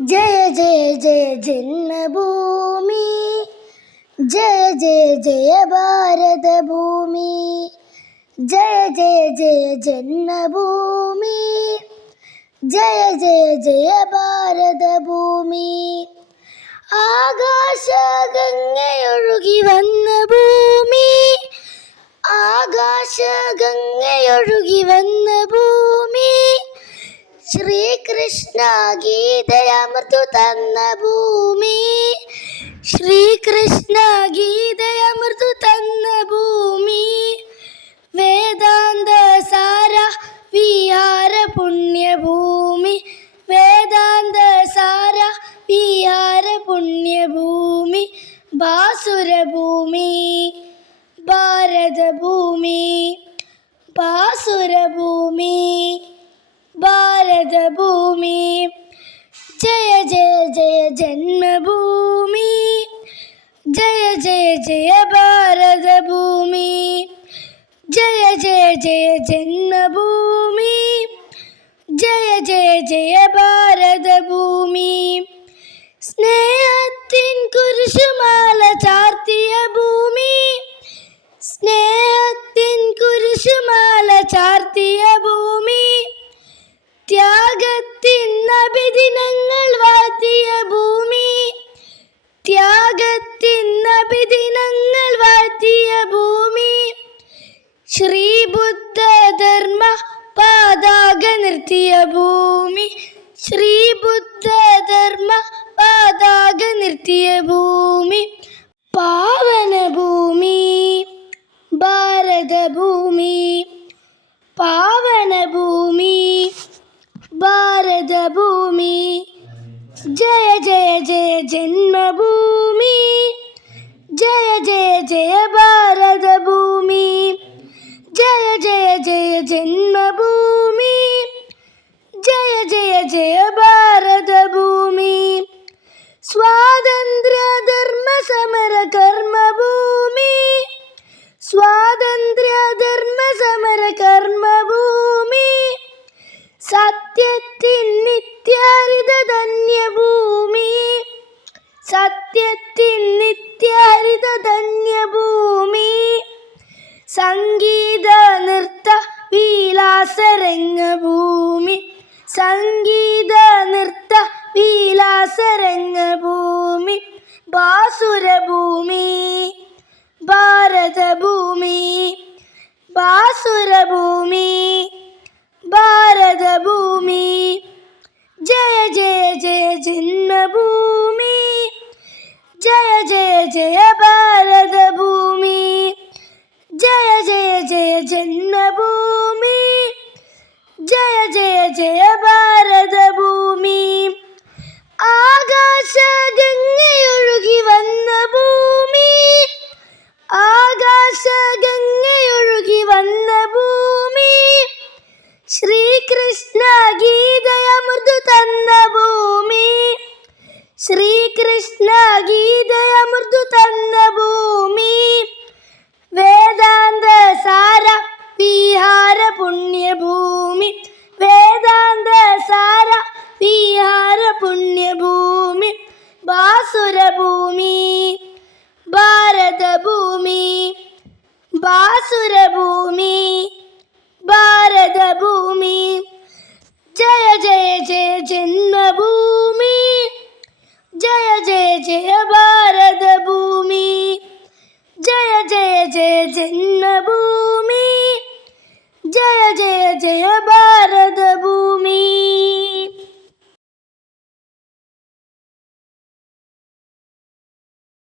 जय जय जय जन्मभूमि, जय जय जय भारत भूमि, जय जय जय जन्मभूमि, जय जय जय भारत भूमि. ആകാശഗംഗയൊഴുകി വന്ന ഭൂമി, ആകാശഗംഗയൊഴുകി വന്ന ഭൂമി, ശ്രീകൃഷ്ണ ഗീതയമൃതു തന്ന ഭൂമി, ശ്രീകൃഷ്ണ ഗീതയമൃതു തന്ന ഭൂമി, വേദാന്ത സാര വിഹാര പുണ്യഭൂമി, വേദാന്ത സാര വിഹാര പുണ്യഭൂമി, ബാസുരഭൂമി ഭാരതഭൂമി, ബാസുരഭൂമി ഭാരതഭൂമി. ജയ ജയ ജയ ജന്മഭൂമി, ജയ ജയ ജയ ഭാരതഭൂമി, ജയ ജയ ജയ ജന്മഭൂമി, ജയ ജയ ജയ ഭാരതഭൂമി. സ്നേഹത്തിൻ കുരിശുമാല ചാർത്തിയ ഭൂമി, സ്നേഹത്തിൻ കുരിശുമാല ചാർത്തിയ ഭൂമി, ത്യാഗത്തിൻ അഭിദിനങ്ങൾ വാഴ്ത്തിയ ഭൂമി, ത്യാഗത്തിൻ അഭിദിനങ്ങൾ വാഴ്ത്തിയ ഭൂമി, ശ്രീബുദ്ധ ധർമ്മ പതാക നിർത്തിയ ഭൂമി, ശ്രീബുദ്ധ ധർമ്മ പതാക നിർത്തിയ ഭൂമി, പാവനഭൂമി ഭാരതഭൂമി, പാവനഭൂമി ഭാരതഭൂമി. ജയ ജയ ജയ ജന്മഭൂമി, ജയ ജയ ജയ ഭാരതഭൂമി, ജയ ജയ ജയ ജന്മഭൂമി, ജയ ജയ ജയ ഭാരതഭൂമി. സ്വാതന്ത്ര്യ ധർമ്മ സമര കർമ്മഭൂമി, സ്വാതന്ത്ര്യ ധർമ്മ സമര കർമ്മഭൂമി, സത്യത്തിൻ നിത്യഹരിത ധന്യഭൂമി, സത്യത്തിൻ നിത്യഹരിത ധന്യഭൂമി, സംഗീത നൃത്ത വിലാസരംഗഭൂമി, സംഗീത നൃത്ത വിലാസരംഗഭൂമി, ബാസുരഭൂമി ഭാരതഭൂമി, ബാസുരഭൂമി ഭാരതഭൂമി. ജയ ജയ ജയ ജന്മഭൂമി, ജയ ജയ ജയ ഭാരതഭൂമി, ജയ ജയ ജയ ജന്മഭൂമി, ജയ ജയ ജയ ഭാരതഭൂമി. ആകാശഗംഗയൊഴുകി വന്ന ഭൂമി, ആകാശഗംഗയൊഴുകി വന്ന ഭൂമി, ശ്രീകൃഷ്ണ ഗീതയമൃതു തന്ന ഭൂമി, ശ്രീകൃഷ്ണ ഗീതയമൃതു തന്ന ഭൂമി, വേദാന്ത സാര വിഹാര പുണ്യഭൂമി, വേദാന്ത സാര വിഹാര പുണ്യഭൂമി, ബാസുരഭൂമി ഭാരതഭൂമി, ബാസുരഭൂമി ഭാരതഭൂമി. ജയ ജയ ജയ ജന്മഭൂമി, ജയ ജയ ജയ ഭാരതഭൂമി, ജയ ജയ ജയ ജന്മഭൂമി, ജയ ജയ ജയ ഭാരതഭൂമി.